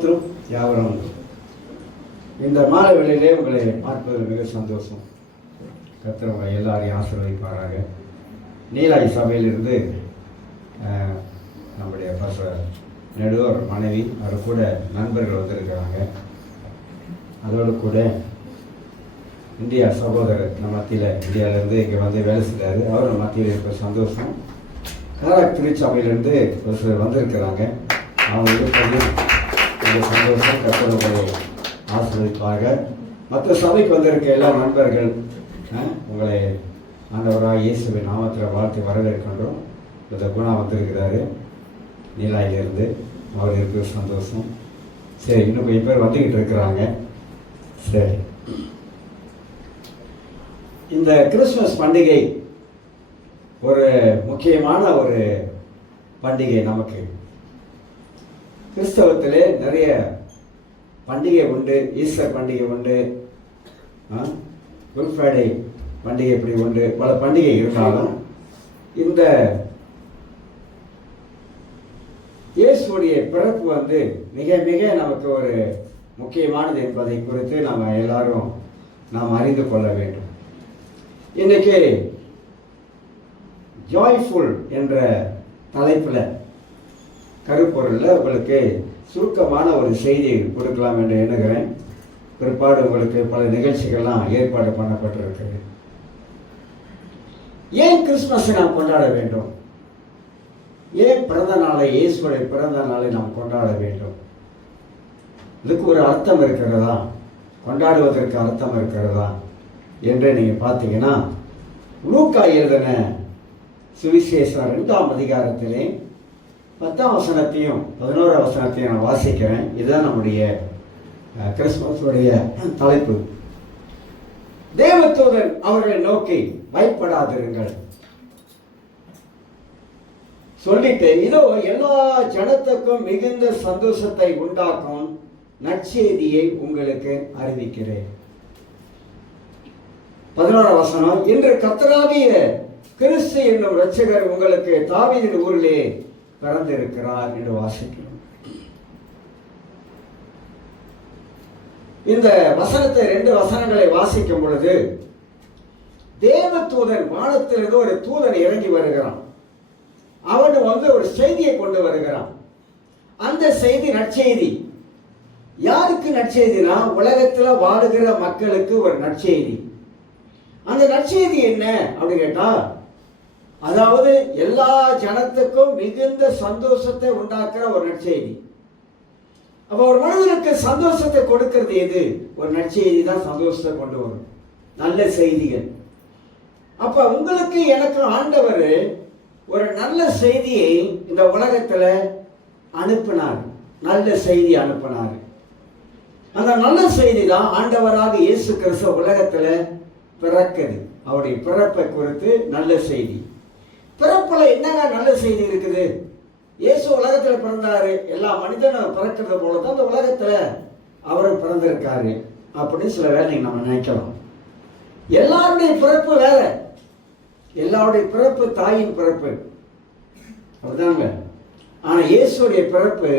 ஸ்தோத்திரம் யாவரும். இந்த மாலை வேளையிலே உங்களை பார்ப்பதில் மிக சந்தோஷம். கர்த்தர் உங்களை எல்லாரையும் ஆசீர்வதிப்பாராக. நீலாய் சபையிலிருந்து நம்முடைய நடுவர் மனைவி அவர் கூட நண்பர்கள் வந்திருக்கிறாங்க. அதோடு கூட இந்தியா சகோதரர் நம்ம மத்தியில் இந்தியாவிலேருந்து இங்கே வந்து வேலை செய்கிறாரு. அவர் மத்தியில் இருக்கிற சந்தோஷம். காராக் திருச்சபையிலேருந்து ஒரு சிலர் வந்திருக்கிறாங்க. அவங்க இருப்பதையும் இந்த சந்தோஷம். கர்த்தர் உங்களை ஆசீர்வதிப்பாக. மற்ற சபைக்கு வந்திருக்க எல்லா நண்பர்கள் உங்களை ஆண்டவராக இயேசுவின் நாமத்தில் வாழ்த்து வரவேற்கின்றோம். இந்த குணா வந்திருக்கிறாரு நீலாயிலிருந்து. அவர் இருக்கிற சந்தோஷம். சரி, இன்னும் கொஞ்சம் பேர் வந்துக்கிட்டு இருக்கிறாங்க. சரி, இந்த கிறிஸ்துமஸ் பண்டிகை ஒரு முக்கியமான ஒரு பண்டிகை. நமக்கு கிறிஸ்தவத்திலே நிறைய பண்டிகை உண்டு. ஈஸ்டர் பண்டிகை உண்டு, குட் ஃப்ரைடே பண்டிகை இப்படி உண்டு, பல பண்டிகை இருந்தாலும் இந்த இயேசுடைய பிறப்பு வந்து மிக மிக நமக்கு ஒரு முக்கியமானது என்பதை குறித்து நம்ம எல்லாரும் நாம் அறிந்து கொள்ள வேண்டும். இன்னைக்கு ஜாய்ஃபுல் என்ற தலைப்பில் கருப்பொருளில் உங்களுக்கு சுருக்கமான ஒரு செய்தி கொடுக்கலாம் என்று எண்ணுகிறேன். பிற்பாடு உங்களுக்கு பல நிகழ்ச்சிகள்லாம் ஏற்பாடு பண்ணப்பட்டிருக்கிறது. ஏன் கிறிஸ்துமஸை நாம் கொண்டாட வேண்டும்? ஏன் பிறந்த நாளை, இயேசுடைய பிறந்த நாளை நாம் கொண்டாட வேண்டும்? இதுக்கு ஒரு அர்த்தம் இருக்கிறதா? கொண்டாடுவதற்கு அர்த்தம் இருக்கிறதா என்று நீங்கள் பார்த்தீங்கன்னா, லூக்கா எழுதின சுவிசேஷம் 2ஆம் அதிகாரத்திலே 10ஆம் வசனத்தையும் 11ஆம் வசனத்தையும் நான் வாசிக்கிறேன். இதுதான் நம்முடைய கிறிஸ்துமஸுடைய தலைப்பு. தேவதூதன் அவர்களை நோக்கி பயப்படாதிருங்கள் சொல்லிட்டு, இதோ எல்லா ஜனத்துக்கும் மிகுந்த சந்தோஷத்தை உண்டாக்கும் நற்செய்தியை உங்களுக்கு அறிவிக்கிறேன். 11ஆம் வசனம், இன்று கர்த்தராகிய கிறிஸ்து என்னும் இரட்சகர் உங்களுக்கு தாவீதின் ஊரிலே பிறந்திருக்கிறார் என்று வாசிக்கிறோம். இந்த வசனத்தை 2 வசனங்களை வாசிக்கும் பொழுது தேவதூதன் வானத்திலிருந்து ஒரு தூதன் இறங்கி வருகிறான். அவன் வந்து ஒரு செய்தியை கொண்டு வருகிறான். அந்த செய்தி நற்செய்தி. யாருக்கு நற்செய்தினா, உலகத்தில் வாழுகிற மக்களுக்கு ஒரு நற்செய்தி. அந்த நற்செய்தி என்ன அப்படின்னு கேட்டா, அதாவது எல்லா ஜனத்துக்கும் மிகுந்த சந்தோஷத்தை உண்டாக்குற ஒரு நற்செய்தி. அப்ப ஒரு மனிதனுக்கு சந்தோஷத்தை கொடுக்கிறது எது? ஒரு நற்செய்தி தான் சந்தோஷத்தை கொண்டு வரும், நல்ல செய்திகள். அப்ப உங்களுக்கு எனக்கு ஆண்டவர் ஒரு நல்ல செய்தியை இந்த உலகத்துல அனுப்பினார். நல்ல செய்தி அனுப்பினார். அந்த நல்ல செய்தி தான் ஆண்டவராக இயேசு கிறிஸ்து உலகத்துல பிறக்குது. அவருடைய பிறப்பை குறித்து நல்ல செய்தி. பிறப்புல என்னங்க நல்ல செய்தி இருக்குது? இயேசு உலகத்துல பிறந்தாரு. எல்லா மனிதனும் பிறக்கிறது போலதான் அந்த உலகத்துல அவரும் பிறந்திருக்காரு அப்படின்னு சில வேலை நம்ம நினைக்கலாம். எல்லாருடைய பிறப்பு வேற. எல்லாருடைய பிறப்பு தாயின் பிறப்பு, அப்படிதாங்க. ஆனா இயேசுடைய பிறப்பு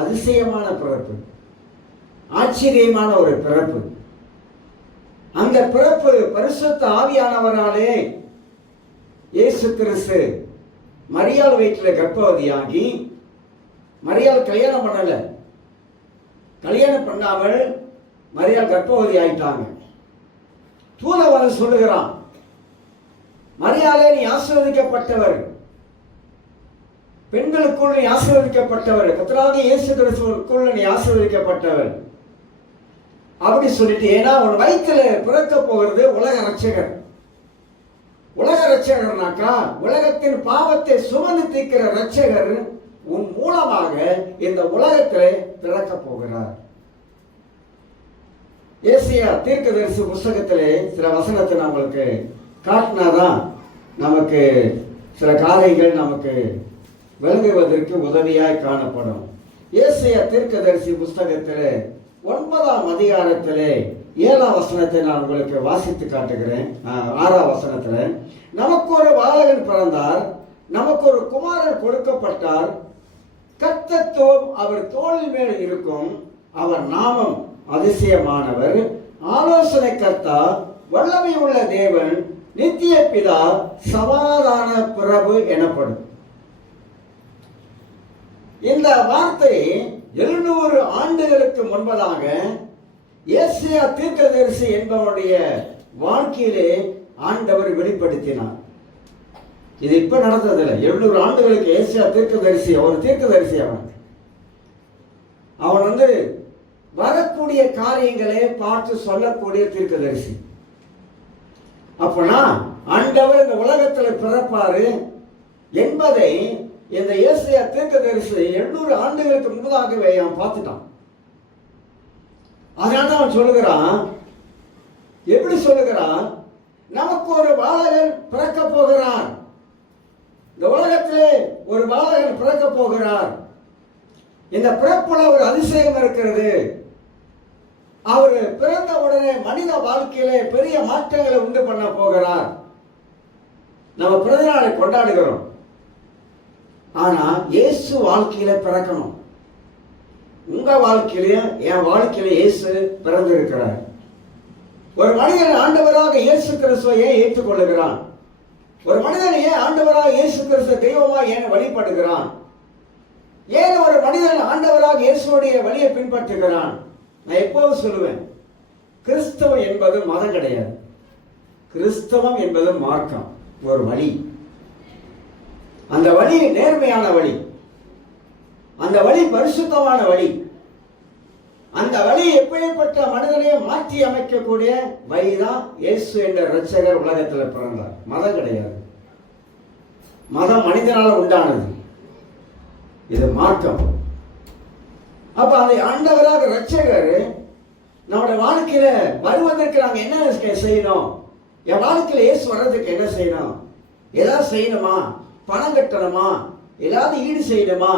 அதிசயமான பிறப்பு, ஆச்சரியமான ஒரு பிறப்பு. அந்த பிறப்பு பரிசுத்த ஆவியானவராலே இயேசு கிறிஸ்து மரியாள் வயிற்றில் கர்ப்பவதியாகி, மரியாள் கல்யாணம் பண்ணல, கல்யாணம் பண்ணாமல் மரியாள் கர்ப்பவதி ஆயிட்டாங்க. தூதன் சொல்லுகிறான், மரியாளே நீ ஆசீர்வதிக்கப்பட்டவர், பெண்களுக்குள் நீ ஆசீர்வதிக்கப்பட்டவர், கர்த்தராகிய இயேசு கிறிஸ்துவுக்குள் நீ ஆசீர்வதிக்கப்பட்டவர் அப்படி சொல்லிட்டு, ஏன்னா உன் வயிற்றில பிறக்க போகிறது உலக ரட்சகர். உலக ரட்சகர்னாக்கா உலகத்தின் பாவத்தை சுமந்து தீர்க்கிற ரட்சகர் உன் மூலமாக இந்த உலகத்திலே பிறக்க போகிறார். ஏசியா தீர்க்கதரிசி புஸ்தகத்திலே சில வசனத்தை நம்மளுக்கு காட்டினாதான் நமக்கு சில காரியங்கள் நமக்கு விளங்குவதற்கு உதவியாய் காணப்படும். ஏசியா தீர்க்கதரிசி புஸ்தகத்திலே 9ஆம் அதிகாரத்திலே 7ஆம் வசனத்தை நான் உங்களுக்கு வாசித்து காட்டுகிறேன். 6ஆம் வசனத்துல, நமக்கு ஒரு பாலகன் பிறந்தார், நமக்கு ஒரு குமாரன் கொடுக்கப்பட்டார், கர்த்தத்துவம் அவர் தோளின் மேல் இருக்கும். அவர் நாமம் அதிசயமானவர், ஆலோசனை கர்த்தா, வல்லமை உள்ள தேவன், நித்திய பிதா, சமாதான பிரபு எனப்படும். இந்த வார்த்தை 700 ஆண்டுகளுக்கு முன்பதாக ஏசாயா தீர்க்கதரிசி என்பவருடைய வாழ்க்கையிலே ஆண்டவர் வெளிப்படுத்தினார். இது இப்ப நடந்ததில்லை. 700 ஆண்டுகளுக்கு ஏசாயா தீர்க்கதரிசி, அவர் தீர்க்கதரிசி. அவன் வரக்கூடிய காரியங்களை பார்த்து சொல்லக்கூடிய தீர்க்கதரிசி. அப்பனா ஆண்டவர் இந்த உலகத்தில் பிறப்பாரு என்பதை இந்த ஏசாயா தீர்க்கதரிசி 700 ஆண்டுகளுக்கு முன்பதாகவே அவன் பார்த்துட்டான். அதனால அவன் சொல்லுகிறான், எப்படி சொல்லுகிறான்? நமக்கு ஒரு பாலகன் பிறக்க போகிறார். இந்த உலகத்திலே ஒரு பாலகன் பிறக்க போகிறார். இந்த பிறப்புல ஒரு அதிசயம் இருக்கிறது. அவர் பிறந்த உடனே மனித வாழ்க்கையிலே பெரிய மாற்றங்களை உண்டு பண்ண போகிறார். நம்ம பிறந்த நாளை கொண்டாடுகிறோம். ஆனா இயேசு வாழ்க்கையில பிறக்கணும். உங்க வாழ்க்கையிலையும் என் வாழ்க்கையில இயேசு பிறந்திருக்கிறார். ஒரு மனிதன் ஆண்டவராக இயேசு கிறிஸ்துவை ஏன் ஏற்றுக்கொள்ளுகிறான்? ஒரு மனிதன் ஏன் ஆண்டவராக இயேசு கிறிஸ்துவ தெய்வமாக ஏன் வழிபடுகிறான்? ஏன் ஒரு மனிதன் ஆண்டவராக இயேசுடைய வழியை பின்பற்றுகிறான்? நான் எப்போதும் சொல்லுவேன், கிறிஸ்தவம் என்பது மதம் கிடையாது. கிறிஸ்தவம் என்பது மார்க்கம், ஒரு வழி. அந்த வழி நேர்மையான வழி, அந்த வழி பரிசுத்தமான வழி. அந்த வழி எப்படிப்பட்ட மனிதனையும் மாற்றி அமைக்கக்கூடிய வழிதான் இயேசு என்ற இரட்சகர் உலகத்தில் பிறந்தார். மதம் கிடையாது. மதம் மனிதனால் உண்டானது, இது மார்க்கம். அப்ப அந்த ஆண்டவராக இரட்சகர் நம்முடைய வாழ்க்கையில வருவதற்கு நாங்க என்ன செய்யணும்? என் வாழ்க்கையில இயேசு வர்றதுக்கு என்ன செய்யணும்? ஏதாவது செய்யணுமா? பணம் கட்டணுமா? ஏதாவது ஈடு செய்யணுமா?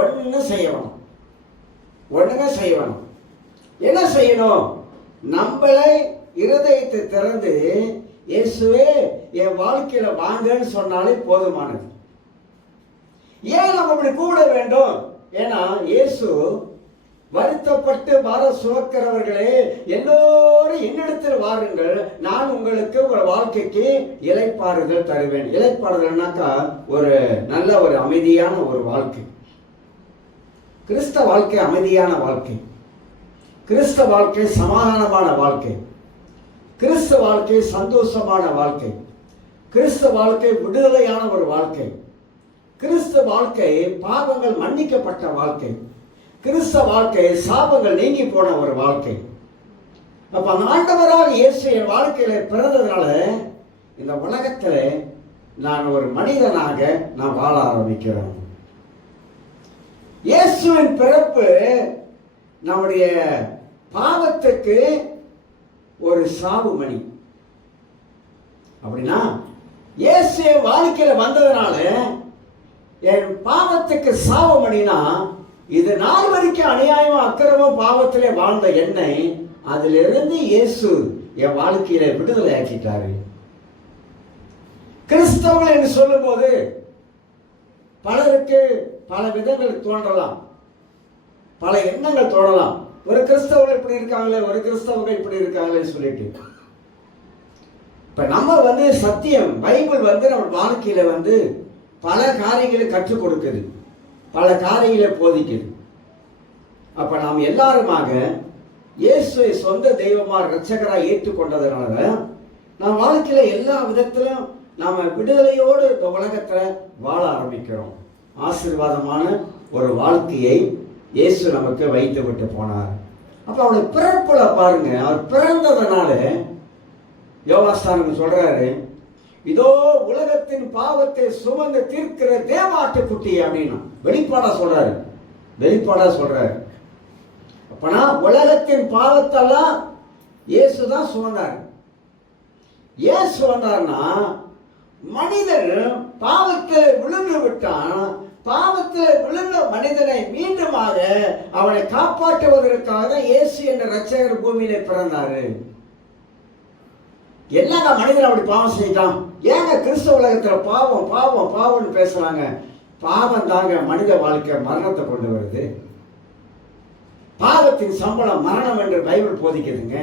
ஒண்ணு செய்யணும். ஒண்ணுமே செய்யணும். என்ன செய்யணும்? நம்மளை இருதயத்தை திறந்து இயேசுவே என் வாழ்க்கையில வாங்கன்னு சொன்னாலே போதுமானது. ஏன் நம்ம இப்படி கூப்பிட வேண்டும்? ஏன்னா இயேசு வருத்தப்பட்டு வர சுமக்கிறவர்களே எல்லோரும் என்னிடத்தில் வாருங்கள், நான் உங்களுக்கு உங்கள் வாழ்க்கைக்கு இளைப்பாறுதல் தருவேன். இளைப்பாறுதல்னாக்கா ஒரு நல்ல ஒரு அமைதியான ஒரு வாழ்க்கை. கிறிஸ்தவ வாழ்க்கை அமைதியான வாழ்க்கை, கிறிஸ்தவ வாழ்க்கை சமாதானமான வாழ்க்கை, கிறிஸ்தவ வாழ்க்கை சந்தோஷமான வாழ்க்கை, கிறிஸ்தவ வாழ்க்கை விடுதலையான ஒரு வாழ்க்கை, கிறிஸ்தவ வாழ்க்கை பாவங்கள் மன்னிக்கப்பட்ட வாழ்க்கை, கிறிஸ்தவ வாழ்க்கை சாபங்கள் நீங்கி போன ஒரு வாழ்க்கை. அப்ப அந்த ஆண்டவராக இயேசு என் வாழ்க்கையில பிறந்ததுனால இந்த உலகத்துல நான் ஒரு மனிதனாக நான் வாழ ஆரம்பிக்கிறேன். இயேசுவின் பிறப்பு நம்முடைய பாவத்துக்கு ஒரு சாவு மணி. அப்படின்னா இயேசு வாழ்க்கையில வந்ததுனால என் பாவத்துக்கு சாவு மணினா, இது நாள் வரைக்கும் அநியாயமா அக்கிரமம் பாவத்திலே வாழ்ந்த என்னை அதிலிருந்து இயேசு என் வாழ்க்கையில விடுதலை ஆக்கிட்டாரு. கிறிஸ்தவர்கள் என்று சொல்லும் போது பலருக்கு பல விதங்கள் தோன்றலாம், பல எண்ணங்கள் தோன்றலாம். ஒரு கிறிஸ்தவர்கள் இப்படி இருக்காங்களே, ஒரு கிறிஸ்தவர்கள் இப்படி இருக்காங்களே சொல்லிட்டு. இப்ப நம்ம சத்தியம் பைபிள் நம்ம வாழ்க்கையில பல காரியங்களை கற்றுக் கொடுக்குது, பல காரியங்களை போதிக்குது. அப்ப நாம் எல்லாருமாக இயேசுவை சொந்த தெய்வமா இரட்சகராக ஏற்றுக்கொண்டதுனால நாம் வாழ்க்கையில எல்லா விதத்திலும் நாம விடுதலையோடு இந்த உலகத்துல வாழ ஆரம்பிக்கிறோம். ஆசீர்வாதமான ஒரு வாழ்க்கையை இயேசு நமக்கு வைத்து விட்டு போனார். அப்ப அவருடைய பிறப்புல பாருங்க, அவர் பிறந்ததுனால யோவான் சொல்றாரு, இதோ உலகத்தின் பாவத்தை சுமந்து தீர்க்கிற தேவாட்டு குட்டி அப்படின்னா வெளிப்பாடா சொல்றாரு, வெளிப்பாடா சொல்றாரு. அப்பனா உலகத்தின் பாவத்தெல்லாம் இயேசுதான் சுமந்தார். ஏன் சுமந்தார்னா, மனிதன் பாவத்தில் விழுந்து விட்டான். பாவத்தில் விழுந்த மனிதனை மீண்டுமாக அவனை காப்பாற்றுவதற்காக இயேசு என்ற இரட்சகர் பூமியிலே பிறந்தாரு. என்னங்க மனிதன் அப்படி பாவம் செய்தான்? ஏங்க கிறிஸ்தவ உலகத்துல பாவம் பாவம் பாவம்னு பேசுறாங்க? பாவம் தாங்க மனித வாழ்க்கை மரணத்தை கொண்டு வருது. பாவத்தின் சம்பளம் மரணம் என்று பைபிள் போதிக்குதுங்க.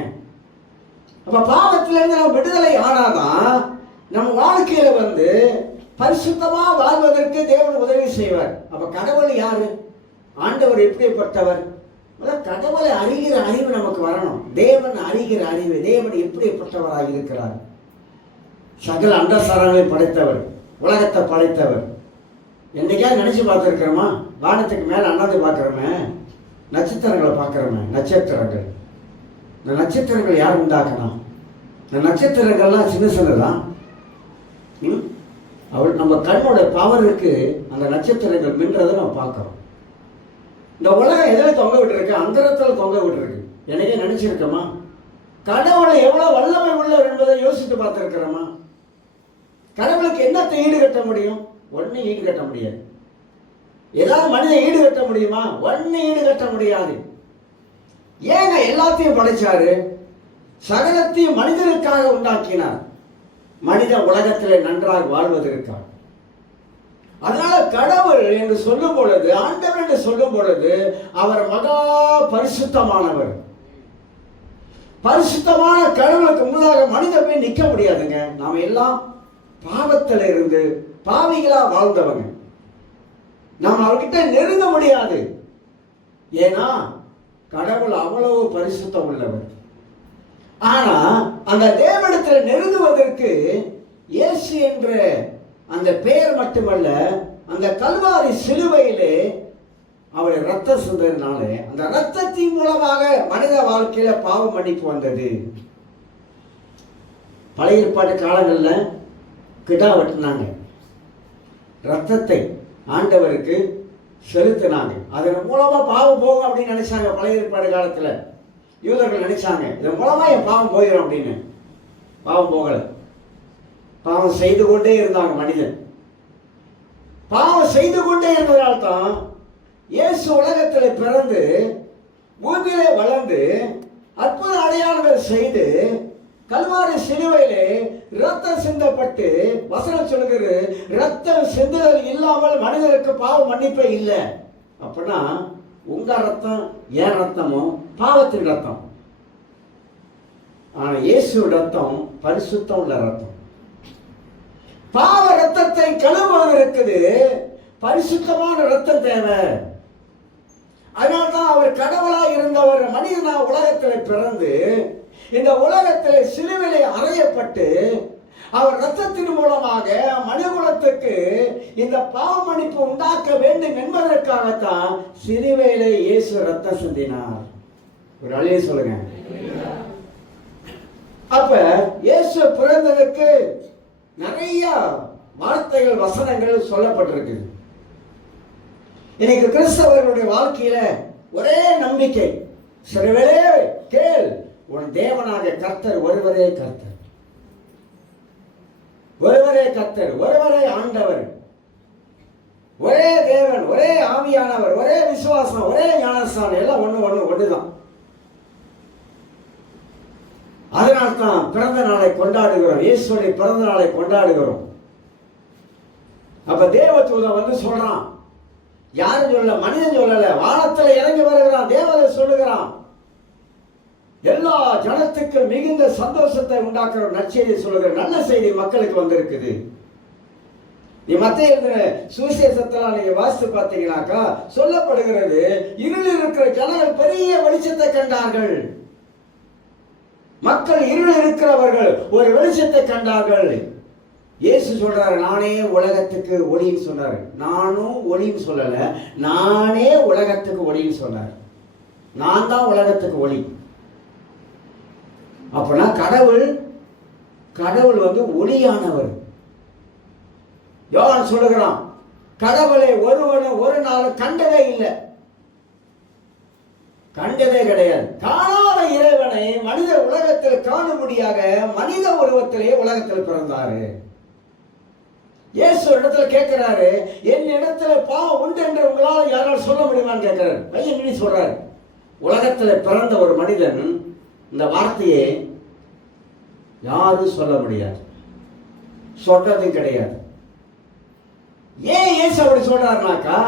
அப்ப பாவத்திலிருந்து நம்ம விடுதலை ஆனாதான் நம்ம வாழ்க்கையில பரிசுத்தமா வாழ்வதற்கு தேவன் உதவி செய்வார். அப்ப கடவுள் யாரு? ஆண்டவர் எப்படிப்பட்டவர்? கடவுளை அறிகிற அறிவு நமக்கு வரணும். தேவன் அறிகிற அறிவு, தேவன் எப்படிப்பட்டவராக இருக்கிறார். சகல அண்டசாரங்களை படைத்தவர், உலகத்தை படைத்தவர். என்னைக்கா நினைச்சு பார்த்துருக்கிறோமா? வானத்துக்கு மேல அண்ணாந்து பார்க்கிறோமே, நட்சத்திரங்களை பார்க்கிறோமே, நட்சத்திரங்கள். இந்த நட்சத்திரங்கள் யார் உண்டாக்கணும்? இந்த நட்சத்திரங்கள்லாம் சின்ன சின்னதான். அவள் நம்ம கண்ணோட பவருக்கு அந்த நட்சத்திரங்கள் மின்றதை நம்ம பார்க்கிறோம். இந்த உலகம் எதில் தொங்க விட்டுருக்கு? அந்தரத்தில் தொங்க விட்டுருக்கு. எனக்கே நினைச்சிருக்கோமா? கடவுளை எவ்வளவு வல்லமை உள்ளவர் என்பதை யோசித்து பார்த்திருக்கிறோமா? கடவுளுக்கு என்னத்தை ஈடுகட்ட முடியும்? ஒன்னும் ஈடுகட்ட முடியாது. ஏதாவது மனிதன் ஈடுகட்ட முடியுமா? ஒன்னும் ஈடுகட்ட முடியாது. ஏங்க எல்லாத்தையும் படைச்சாரு? சகலத்தையும் மனிதனுக்காக உண்டாக்கினார். மனித உலகத்திலே நன்றாக வாழ்வதற்காக. அதனால கடவுள் என்று சொல்லும் பொழுது, ஆண்டவர் என்று சொல்லும் பொழுது, அவர் மகா பரிசுத்தமானவர். பரிசுத்தமான கடவுளுக்கு முன்னாக மனிதன் போய் நிற்க முடியாதுங்க. நாம எல்லாம் பாவத்தில் இருந்து பாவிகளா வாழ்ந்தவங்க. நாம் அவர்கிட்ட நெருங்க முடியாது. ஏன்னா கடவுள் அவ்வளவு பரிசுத்தம் உள்ளவர். ஆனா அந்த தேவனிடத்தில் நெருங்குவதற்கு இயேசு என்ற அந்த பெயர் மட்டுமல்ல, அந்த கல்வாரி சிலுவையிலே அவர் ரத்த சிந்தனாலே அந்த ரத்தத்தின் மூலமாக மனித வாழ்க்கையில பாவ மன்னிப்பு வந்தது. பழைய ஏற்பாட்டு காலங்களில் கிடா வெட்டினாங்க, ரத்தத்தை ஆண்டவருக்கு செலுத்தினாங்க. அதன் மூலமா பாவம் போகும் அப்படின்னு நினைச்சாங்க. பழைய ஏற்பாடு காலத்துல யூதர்கள் நினைச்சாங்க, இதன் மூலமா என் பாவம் போயிடும் அப்படின்னு. பாவம் போகல. பாவம் செய்து கொண்டே இருந்தாங்க. மனிதன் பாவம் செய்து கொண்டே இருந்ததால்தான் இயேசு உலகத்தில் பிறந்து பூமியிலே வளர்ந்து அற்புத அடையாளங்கள் செய்து கல்வாரி சிலுவையிலே ரத்தம் சிந்தப்பட்டு, வசனம் சொல்லுகிறது, ரத்தம் சிந்துதல் இல்லாமல் மனிதனுக்கு பாவ மன்னிப்பே இல்லை. அப்படின்னா உங்க ரத்தம் ஏன் ரத்தமோ பாவத்தின் ரத்தம். ஆனா இயேசு ரத்தம் பரிசுத்தம் உள்ள ரத்தம். பாவ ரத்தத்தை கழுவுவதற்கு பரிசுத்தமான ரத்தம் தேவை. அதனால்தான் அவர் கடவுளாக இருந்தவர் மனிதனா உலகத்தில் பிறந்து இந்த உலகத்தில் சிலுவையிலே அறையப்பட்டு அவர் ரத்தத்தின் மூலமாக மனிதகுலத்துக்கு இந்த பாவ மன்னிப்பு உண்டாக்க வேண்டும் என்பதற்காகத்தான் சிலுவையிலே இயேசு ரத்தம் சிந்தினார். ஒரு அழிய சொல்லுங்க. அப்ப இயேசு பிறந்ததற்கு நிறைய வார்த்தைகள் வசனங்கள் சொல்லப்பட்டிருக்கு. இன்னைக்கு கிறிஸ்தவர்களுடைய வாழ்க்கையில ஒரே நம்பிக்கை, சிறுவரே கேள், உன் தேவனாக கர்த்தர் ஒருவரே கர்த்தர், ஒருவரே கர்த்தர், ஒருவரே ஆண்டவர், ஒரே தேவன், ஒரே ஆவியானவர், ஒரே விசுவாசம், ஒரே ஞானஸ்தானம், எல்லாம் ஒண்ணுதான். அதனால்தான் பிறந்த நாளை கொண்டாடுகிறோம். இயேசுடைய பிறந்த நாளை கொண்டாடுகிறோம். அப்ப தேவதூதன் சொல்றான், யாரும் சொல்ல, மனிதன் சொல்லல, வானத்துல இறங்கி வருகிறான், தேவதூதன் சொல்லுகிறான். எல்லா ஜனத்துக்கு மிகுந்த சந்தோஷத்தை உண்டாக்குற நற்செய்தி சொல்லுகிற நல்ல செய்தி மக்களுக்கு வந்திருக்குது. நீ மத்திய சுவிசேஷத்துல நீங்க வாசித்து பார்த்தீங்கன்னாக்கா சொல்லப்படுகிறது, இருளில் இருக்கிற ஜனங்கள் பெரிய வெளிச்சத்தை கண்டார்கள். மக்கள் இருள் இருக்கிறவர்கள் ஒரு வெளிச்சத்தை கண்டார்கள். இயேசு சொல்றாரு, நானே உலகத்துக்கு ஒளின்னு சொன்னாரு. நானும் ஒளின்னு சொல்லல, நானே உலகத்துக்கு ஒளின்னு சொன்னார். நான் தான் உலகத்துக்கு ஒளி. அப்பனா கடவுள் ஒளியானவர். யோவான் சொல்லுகிறான், கடவுளை ஒருவனும் ஒரு நாளும் கண்டதே இல்லை, கண்டதே கிடையாது. காணாத இறைவனை மனித உலகத்தில் காணும்படியாக மனித உருவத்திலே உலகத்தில் பிறந்தாரு. இயேசு இடத்துல கேட்கிறாரு, என் இடத்துல பாவம் உண்டு என்று உங்களால் யாரால் சொல்ல முடியுமான்னு கேட்கிறாரு. பையன் சொல்றாரு, உலகத்தில் பிறந்த ஒரு மனிதன் இந்த வார்த்தையை யாரும் சொல்ல முடியாது, சொன்னதும் கிடையாது. ஏன் இயேசு அப்படி சொல்றாருனாக்கா,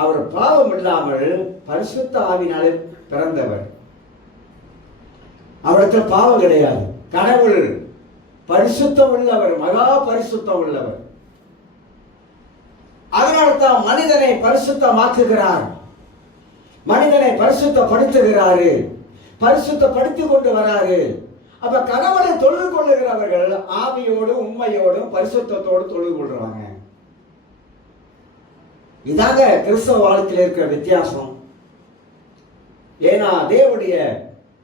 அவர் பாவம் இல்லாமல் பரிசுத்த ஆவினாலே பிறந்தவர். அவருக்கு பாவம் கிடையாது. கடவுள் பரிசுத்தம் உள்ளவர், மகா பரிசுத்தம் உள்ளவர். அதனால தான் மனிதனை பரிசுத்தமாக்குகிறார், மனிதனை பரிசுத்தப்படுத்துகிறாரு, பரிசுத்தப்படுத்தி கொண்டு வராரு. அப்ப கடவுளை தொழுது கொள்ளுகிறவர்கள் ஆவியோடு உண்மையோடும் பரிசுத்தத்தோடு தொழுது கொள்றாங்க. இதாங்க கிறிஸ்தவ வாழ்க்கையில் இருக்கிற வித்தியாசம். ஏன்னா தேவனுடைய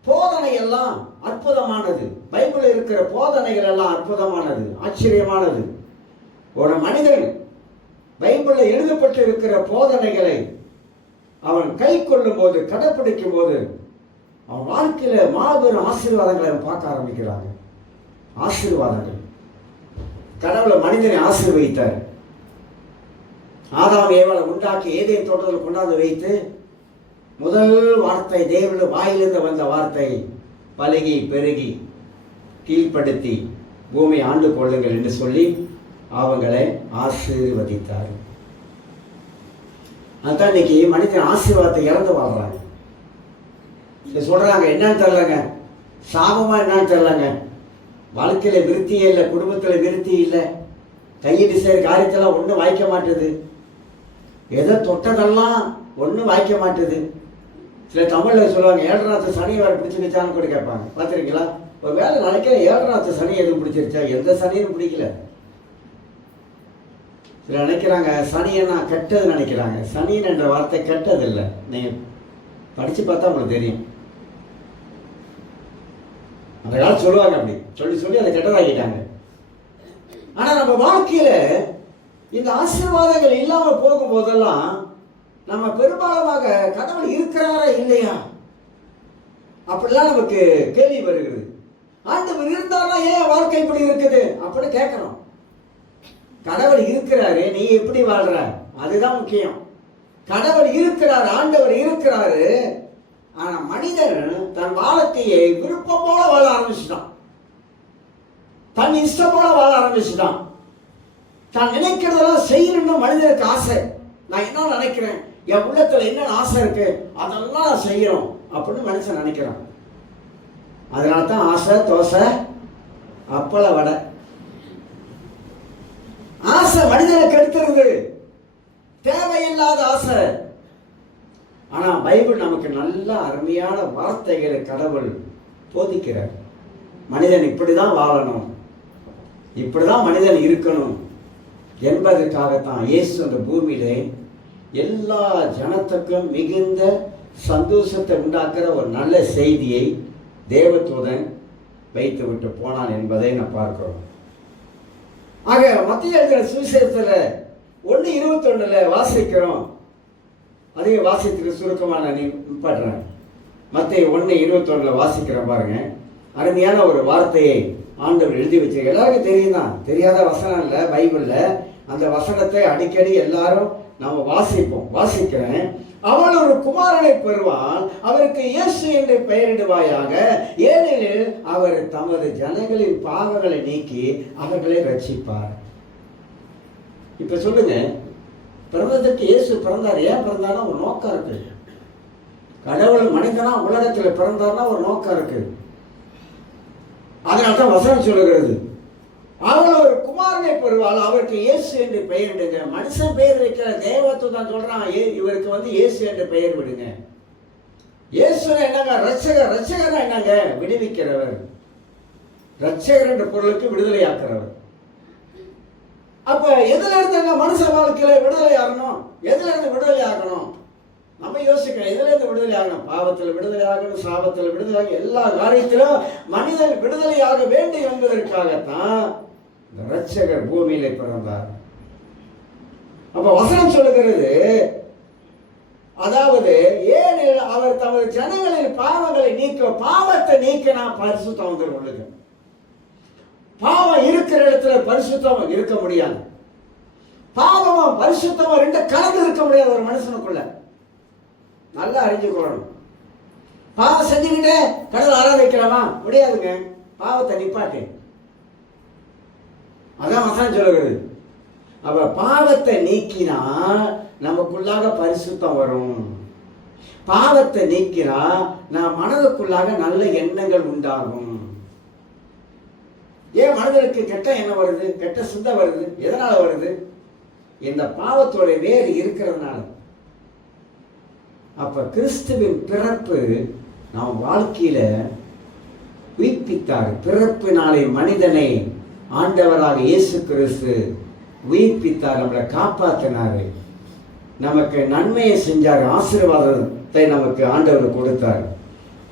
போதனை எல்லாம் அற்புதமானது. பைபிளில் இருக்கிற போதனைகள் எல்லாம் அற்புதமானது, ஆச்சரியமானது. ஒரு மனிதன் பைபிளில் எழுதப்பட்டு இருக்கிற போதனைகளை அவன் கை கொள்ளும் போது, கடைப்பிடிக்கும் போது, அவன் வாழ்க்கையில மாபெரும் ஆசீர்வாதங்களை பார்க்க ஆரம்பிக்கிறாங்க. ஆசீர்வாதங்கள். கடவுளை மனிதனை ஆசீர்வதித்தார். ஆதாம் ஏவாளை உண்டாக்கி ஏதேன் தோட்டத்தில் கொண்டாந்து வைத்து, முதல் வார்த்தை தேவனுடைய வாயிலிருந்து வந்த வார்த்தை, பலுகி பெருகி கீழ்ப்படுத்தி பூமியை ஆண்டு கொள்ளுங்கள் என்று சொல்லி அவங்களை ஆசீர்வதித்தார். அதுதான் இன்னைக்கு மனிதன் ஆசீர்வாதத்தை இழந்து வாழ்றாங்க. சொல்றாங்க என்னன்னு தெரியலங்க, சாபமா என்னன்னு தெரியலங்க, வாழ்க்கையில விருத்தியே இல்லை, குடும்பத்துல விருத்தி இல்லை, கையிட்டு செய்கிற காரியத்தெல்லாம் ஒன்றும் வாய்க்க மாட்டுது, எதை தொட்டதெல்லாம் ஒன்றும் வாய்க்க மாட்டுது. சில தமிழில் சொல்லுவாங்க, ஏழராத்து சனி வேறு பிடிச்சிருச்சான்னு கூட கேட்பாங்க. பார்த்துருக்கீங்களா? ஒரு வேலை நினைக்கிறேன், ஏழராத்து சனி எதுவும் பிடிச்சிருச்சா? எந்த சனியும் பிடிக்கல. சில நினைக்கிறாங்க சனியன்னா கெட்டது நினைக்கிறாங்க. சனின்னு என்ற வார்த்தை கெட்டது இல்லை, நீங்கள் படித்து பார்த்தா உங்களுக்கு தெரியும். அந்த காலம் சொல்லுவாங்க, அப்படி சொல்லி சொல்லி அதை கெட்டதாக்கிட்டாங்க. ஆனால் நம்ம வாழ்க்கையில் இந்த ஆசீர்வாதங்கள் இல்லாமல் போகும்போதெல்லாம் நம்ம பெரும்பாலுமாக கடவுள் இருக்கிறாரா இல்லையா அப்படிலாம் நமக்கு கேள்வி வருகிறது. ஆண்டவர் இருந்தாரா, ஏன் வாழ்க்கை இப்படி இருக்குது அப்படின்னு கேட்கணும். கடவுள் இருக்கிறாரு, நீ எப்படி வாழ்ற, அதுதான் முக்கியம். கடவுள் இருக்கிறார், ஆண்டவர் இருக்கிறாரு. ஆனா மனிதன் தன் வாழ்க்கையை விருப்பம் போல வாழ ஆரம்பிச்சுட்டான், தன் இஷ்டம் போல வாழ ஆரம்பிச்சுட்டான். தான் நினைக்கிறதெல்லாம் செய்யணும்னு மனிதனுக்கு ஆசை. நான் என்ன நினைக்கிறேன், என் உள்ளத்துல என்ன ஆசை இருக்கு, அதெல்லாம் நான் செய்யணும் அப்படின்னு மனுஷன் நினைக்கிறான். அதனால தான் ஆசை, தோசை, அப்பள வடை. ஆசை மனிதனுக்கு எடுத்துருது, தேவையில்லாத ஆசை. ஆனா பைபிள் நமக்கு நல்ல அருமையான வார்த்தைகளை கடவுள் போதிக்கிறார். மனிதன் இப்படிதான் வாழணும், இப்படிதான் மனிதன் இருக்கணும் என்பதற்காகத்தான் இயேசு அந்த பூமியிலே எல்லா ஜனத்துக்கும் மிகுந்த சந்தோஷத்தை உண்டாக்குற ஒரு நல்ல செய்தியை தேவதூதன் வைத்து விட்டு போனான் என்பதை நான் பார்க்கிறோம். ஆக மத்திய எழுதின சுவிசேஷத்தில் 1:21 வாசிக்கிறோம். அதையும் வாசித்துக்கு சுருக்கமாக நான் நிப்பாட்டுறேன். மத்திய 1:21 வாசிக்கிறேன் பாருங்க. அருமையான ஒரு வார்த்தையை ஆண்டவர் எழுதி வச்சிருக்க. எல்லாருக்கும் தெரியும் தான், தெரியாத வசனம் இல்லை பைபிளில். அந்த வசனத்தை அடிக்கடி எல்லாரும் நம்ம வாசிக்கிறேன். அவள் ஒரு குமாரனை பெறுவான், அவருக்கு இயேசு என்று பெயரிடுவாயாக, ஏனெனில் அவர் தமது ஜனங்களின் பாவங்களை நீக்கி அவர்களை ரட்சிப்பார். இப்ப சொல்லுங்க, பிறந்ததற்கு இயேசு பிறந்தார். ஏன் பிறந்தார்னா ஒரு நோக்கம் இருக்கு. கடவுள் மனிதனா உலகத்தில் பிறந்தார்னா ஒரு நோக்கம் இருக்கு. அதனால்தான் வசனம் சொல்லுகிறது, அவள் ஒரு குமாரனை பெறுவாள், அவருக்கு இயேசு என்று பெயரிடுங்க. மனுஷன் பெயர் வைக்கிற தேவதூதன் சொல்றான், இவருக்கு இயேசு என்று பெயர் விடுங்க. இயேசு என்னங்க? ரட்சகர். ரட்சகர் என்னங்க? விடுவிக்கிறவர். ரட்சகர் என்ற பொருளுக்கு விடுதலை ஆக்குறவர். அப்ப எதுல இருந்தாங்க மனுஷ வாழ்க்கையில விடுதலை ஆகணும்? எதுல இருந்து விடுதலை ஆகணும்? நம்ம யோசிக்கணும், எதுல இருந்து விடுதலை ஆகணும்? பாவத்தில் விடுதலை ஆகணும், சாபத்தில் விடுதலை ஆகணும், எல்லா காரியத்திலும் மனிதன் விடுதலையாக வேண்டும் என்பதற்காகத்தான் இந்த ரட்சகர் பூமியில பிறந்தார். அப்ப வசனம் சொல்லுகிறது, அதாவது ஏனெனில் அவர் தமது ஜனங்களின் பாவங்களை நீக்க, பாவத்தை நீக்கினா பரிசுத்தம் வந்து கொள்ளுங்க. பாவம் இருக்கிற இடத்துல பரிசுத்தம் இருக்க முடியாது. பாவமும் பரிசுத்தமும் ரெண்டு கலந்து இருக்க முடியாது ஒரு மனுஷனுக்குள்ள. நல்லா அறிஞ்சுக்கொள்ளணும். பாவம் செஞ்சுக்கிட்டே கடவுள் ஆராதிக்கலாமா? முடியாதுங்க. பாவத்தை நிப்பாட்டு. அதான் வசனம் சொல்லுகிறது. அவ பாவத்தை நீக்கினா நமக்குள்ளாக பரிசுத்தம் வரும். பாவத்தை நீக்கினா நம் மனதுக்குள்ளாக நல்ல எண்ணங்கள் உண்டாகும். ஏன் மனதிற்கு கெட்ட எண்ணம் வருது, கெட்ட சிந்தை வருது? எதனால வருது? இந்த பாவத்தோட வேறு இருக்கிறதுனால. அப்ப கிறிஸ்துவின் பிறப்பு நாம் வாழ்க்கையில உயிர்ப்பித்தார். பிறப்பினாலே மனிதனை ஆண்டவராக இயேசு கிறிஸ்து உயிர்ப்பித்தார், நம்மளை காப்பாற்றினாரு, நமக்கு நன்மையை செஞ்சார், ஆசீர்வாதத்தை நமக்கு ஆண்டவர் கொடுத்தார்.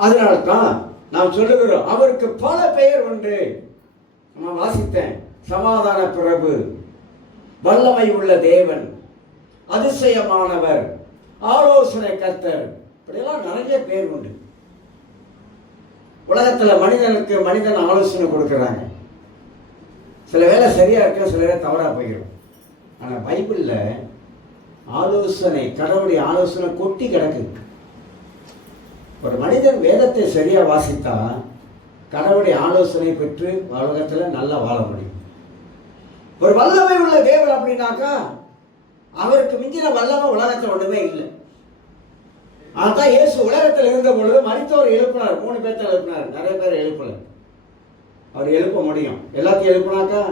அதனால்தான் நாம் சொல்லுகிறோம், அவருக்கு பல பெயர் உண்டு. நான் வாசித்தேன், சமாதான பிரபு, வல்லமை உள்ள தேவன், அதிசயமானவர், ஆலோசனை கர்த்தர், இப்படியெல்லாம் நிறைய பேர் உண்டு. உலகத்துல மனிதன் ஆலோசனை கொடுக்கிறாங்க. சில வேலை சரியா இருக்க, சில வேலை தவறா போயிடும். ஆனா பைபிள்ல ஆலோசனை, கடவுளுடைய ஆலோசனை கொட்டி கிடக்கு. ஒரு மனிதன் வேதத்தை சரியா வாசித்தா கடவுளுடைய ஆலோசனை பெற்று உலகத்துல நல்லா வாழ முடியும். ஒரு வல்லமை உள்ள தேவன் அப்படின்னாக்கா அவருக்கு மிஞ்சின வல்லமை உலகத்துல ஒண்ணுமே இல்லை. அதான் இயேசு உலகத்தில் இருந்த பொழுது மரித்தவர் எழுப்பினார். 3 பேர்த்த எழுப்பினார், நிறைய பேர் எழுப்பல. அவர் எழுப்ப முடியும். எல்லாத்தையும் எழுப்பினாக்கா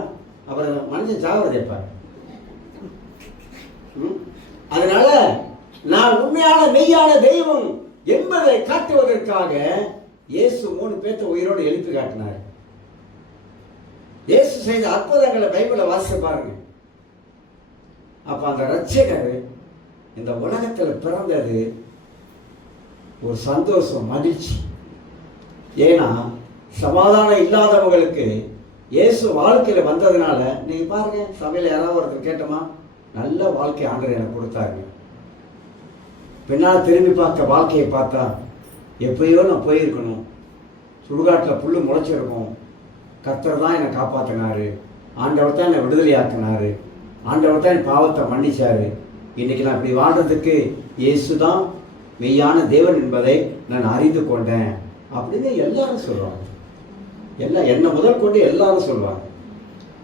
அப்புறம் மனுஷன் சாவறது கேட்பார். அதனால நான் உண்மையான மெய்யான தெய்வம் என்பதை காட்டுவதற்காக இயேசு 3 பேர்த்த உயிரோடு எழுப்பி காட்டினார். இயேசு செய்த அற்புதங்களை பைபிளை வாசித்து பாருங்க. அப்ப அந்த ரட்சகர் இந்த உலகத்தில் பிறந்தது ஒரு சந்தோஷம், மகிழ்ச்சி. ஏன்னா சமாதானம் இல்லாதவங்களுக்கு இயேசு வாழ்க்கையில வந்ததுனால, நீங்க பாருங்க, சபையில யாராவது ஒருத்தர் கேட்டோமா, நல்ல வாழ்க்கை ஆண்டவர் எனக்கு கொடுத்தாருங்க. பின்னால் திரும்பி பார்க்க வாழ்க்கையை பார்த்தா எப்பயோ நான் போயிருக்கணும், சுடுகாட்டில் புல்லு முளைச்சிருக்கும், கர்த்தர் தான் என்னை காப்பாற்றினாரு, ஆண்டவர் தான் என்னை விடுதலையாக்கினாரு, ஆண்டவர் தான் என் பாவத்தை மன்னிச்சாரு, இன்னைக்கு நான் இப்படி வாழ்றதுக்கு இயேசு தான் மெய்யான தேவன் என்பதை நான் அறிந்து கொண்டேன் அப்படின்னு எல்லாரும் சொல்லுவாங்க. எல்லாம் என்ன முதல் கொண்டு எல்லாரும் சொல்லுவாங்க.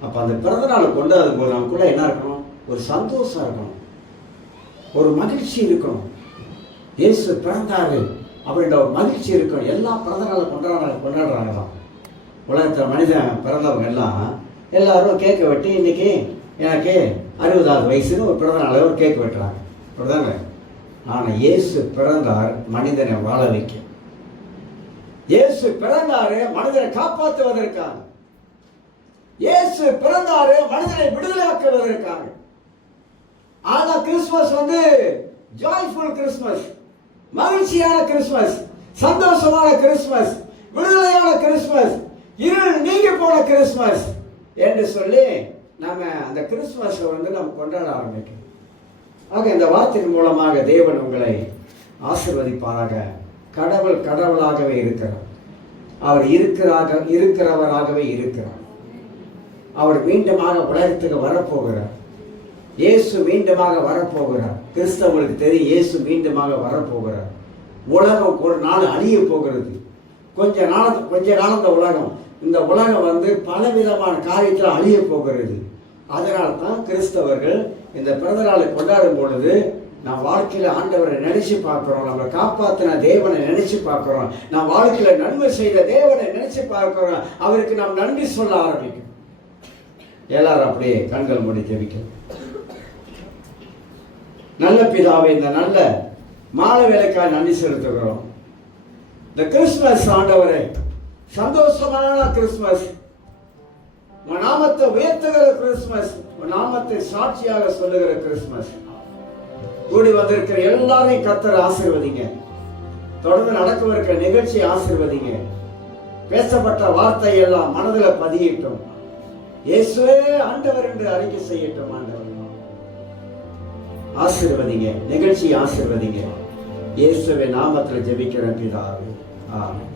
அப்போ அந்த பிறந்த நாளை கொண்டாடும் போது நமக்குள்ள என்ன இருக்கணும்? ஒரு சந்தோஷம் இருக்கணும், ஒரு மகிழ்ச்சி இருக்கணும். இயேசு பிறந்தாரு அப்படின்ற ஒரு மகிழ்ச்சி இருக்கணும். எல்லா பிறந்த நாளை கொண்டாடுறாங்க தான். உலகத்தில் மனிதன் பிறந்தவங்க எல்லாரும் கேட்க வெட்டி, இன்னைக்கு எனக்கு 60வது வயசுன்னு ஒரு பிறந்த நாளை ஒரு கேட்க வெட்டுறாங்க, அப்படிதாங்க. ஆனால் இயேசு பிறந்தார் மனிதனை வாழ வைக்க. இயேசு பிறந்தாரு மனிதனை காப்பாற்றுவதற்காக. இயேசு பிறந்தாரு மனிதனை விடுதலையாக்குவதற்காக. ஆனா கிறிஸ்துமஸ் ஜாய்ஃபுல் கிறிஸ்துமஸ், மகிழ்ச்சியான கிறிஸ்துமஸ், சந்தோஷமான கிறிஸ்துமஸ், விடுதலையான கிறிஸ்துமஸ், இருள் நீங்கி போன கிறிஸ்துமஸ் என்று சொல்லி நாம அந்த கிறிஸ்துமஸை நம்ம கொண்டாட ஆரம்பிக்கணும். ஆக இந்த வார்த்தையின் மூலமாக தேவன் உங்களை ஆசீர்வதிப்பாராக. கடவுள் கடவுளாகவே இருக்கிறார். அவர் இருக்கிறவராகவே இருக்கிறார். அவர் மீண்டுமாக உலகத்துக்கு வரப்போகிறார். இயேசு மீண்டுமாக வரப்போகிறார். கிறிஸ்தவர்களுக்கு தெரியும், இயேசு மீண்டுமாக வரப்போகிறார். உலகம் ஒரு நாள் அழிய போகிறது. கொஞ்ச காலம் இந்த உலகம் பலவிதமான காரியத்தில் அழிய போகிறது. அதனால தான் கிறிஸ்தவர்கள் இந்த பிறந்த நாளை கொண்டாடும் பொழுது நான் வாழ்க்கையில ஆண்டவரை நினைச்சு பார்க்கிறோம், நம்மளை காப்பாற்றின தேவனை நினைச்சு பார்க்கிறோம், நான் வாழ்க்கையில நன்மை செய்த தேவனை நினைச்சு பார்க்கிறோம். அவருக்கு நாம் நன்றி சொல்ல ஆரம்பிக்கும். எல்லாரும் அப்படியே கண்கள் மூடி ஜெபிக்கும். நல்ல பிதாவே, இந்த நல்ல மாலை வேலைக்காக நன்றி செலுத்துகிறோம். இந்த கிறிஸ்துமஸ் ஆண்டவரை சந்தோஷமான கிறிஸ்துமஸ், உன் நாமத்தை உயர்த்துகிற கிறிஸ்துமஸ், உன் நாமத்தை சாட்சியாக சொல்லுகிற கிறிஸ்துமஸ். கூடி வந்திருக்கிற எல்லாரையும் கர்த்தர் ஆசீர்வதிங்க. தொடர்ந்து நடக்கவிருக்கிற நிகழ்ச்சி ஆசீர்வதிங்க. பேசப்பட்ட வார்த்தை எல்லாம் மனதில் பதியட்டும். இயேசுவே ஆண்டவர் என்று அறிக்கை செய்யட்டும். ஆண்டவர் ஆசீர்வதிங்க, நிகழ்ச்சி ஆசீர்வதிங்க. இயேசுவே நாமத்தில் ஜெபிக்கிற பிதாவே, ஆமென்.